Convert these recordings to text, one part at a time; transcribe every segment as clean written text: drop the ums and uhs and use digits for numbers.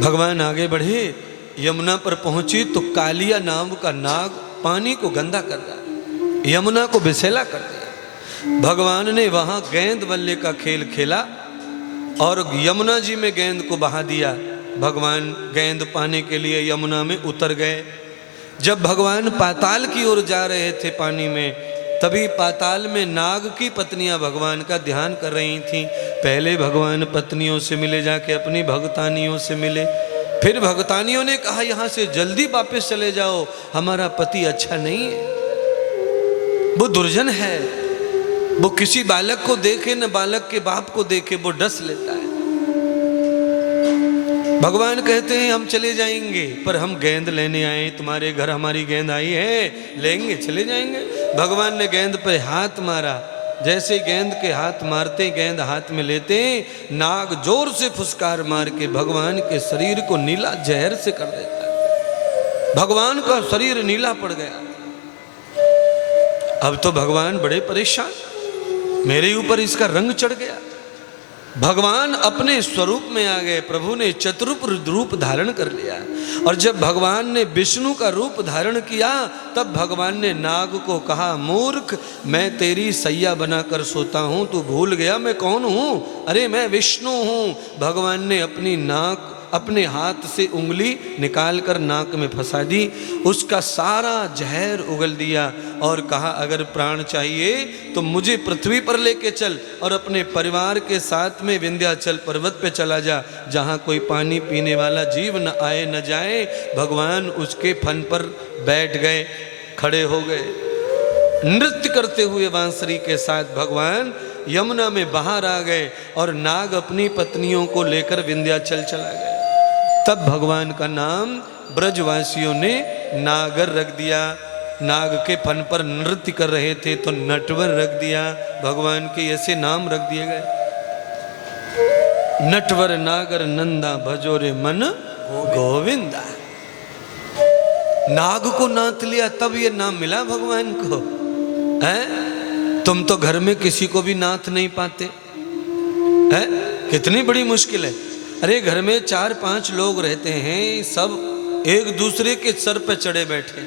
भगवान आगे बढ़े, यमुना पर पहुंची तो कालिया नाम का नाग पानी को गंदा कर रहा, यमुना को विषैला कर दिया। भगवान ने वहां गेंद बल्ले का खेल खेला और यमुना जी में गेंद को बहा दिया। भगवान गेंद पाने के लिए यमुना में उतर गए। जब भगवान पाताल की ओर जा रहे थे पानी में, तभी पाताल में नाग की पत्नियां भगवान का ध्यान कर रही थीं। पहले भगवान पत्नियों से मिले, जाके अपनी भगतानियों से मिले। फिर भगतानियों ने कहा यहाँ से जल्दी वापस चले जाओ, हमारा पति अच्छा नहीं है, वो दुर्जन है, वो किसी बालक को देखे न बालक के बाप को देखे वो डस लेता है। भगवान कहते हैं हम चले जाएंगे, पर हम गेंद लेने आए, तुम्हारे घर हमारी गेंद आई है, लेंगे चले जाएंगे। भगवान ने गेंद पर हाथ मारा, जैसे गेंद के हाथ मारते, गेंद हाथ में लेते, नाग जोर से फुसकार मार के भगवान के शरीर को नीला जहर से कर देता है। भगवान का शरीर नीला पड़ गया। अब तो भगवान बड़े परेशान, मेरे ऊपर इसका रंग चढ़ गया। भगवान अपने स्वरूप में आ गए। प्रभु ने चतुरूप रूप धारण कर लिया। और जब भगवान ने विष्णु का रूप धारण किया, तब भगवान ने नाग को कहा, मूर्ख, मैं तेरी सैया बनाकर सोता हूं, तू भूल गया मैं कौन हूं? अरे मैं विष्णु हूं। भगवान ने अपने हाथ से उंगली निकालकर नाक में फंसा दी, उसका सारा जहर उगल दिया और कहा, अगर प्राण चाहिए तो मुझे पृथ्वी पर लेके चल और अपने परिवार के साथ में विंध्याचल पर्वत पे चला जा, जहाँ कोई पानी पीने वाला जीव न आए न जाए। भगवान उसके फन पर बैठ गए, खड़े हो गए, नृत्य करते हुए बांसुरी के साथ भगवान यमुना में बाहर आ गए और नाग अपनी पत्नियों को लेकर विंध्याचल चला गया। तब भगवान का नाम ब्रजवासियों ने नागर रख दिया। नाग के फन पर नृत्य कर रहे थे तो नटवर रख दिया। भगवान के ऐसे नाम रख दिए गए, नटवर नागर नंदा भजोरे मन गोविंदा। नाग को नाथ लिया तब ये नाम मिला भगवान को। है तुम तो घर में किसी को भी नाथ नहीं पाते हैं, कितनी बड़ी मुश्किल है। अरे घर में 4-5 लोग रहते हैं, सब एक दूसरे के सर पे चढ़े बैठे,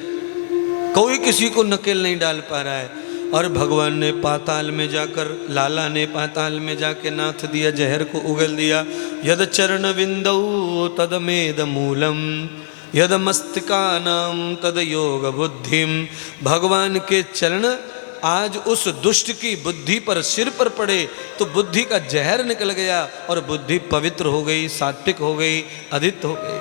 कोई किसी को नकेल नहीं डाल पा रहा है। और भगवान ने पाताल में जाकर, लाला ने पाताल में जाके नाथ दिया, जहर को उगल दिया। यद चरण विंदौ तद मेद मूलम, यद मस्तिकानाम तद योग बुद्धिम। भगवान के चरण आज उस दुष्ट की बुद्धि पर, सिर पर पड़े तो बुद्धि का जहर निकल गया और बुद्धि पवित्र हो गई, सात्विक हो गई, अदित हो गई।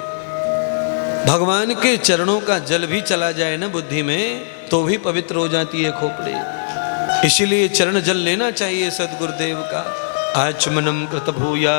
भगवान के चरणों का जल भी चला जाए ना बुद्धि में तो भी पवित्र हो जाती है खोपड़ी। इसीलिए चरण जल लेना चाहिए सदगुरुदेव का। आचमनम कृत भूया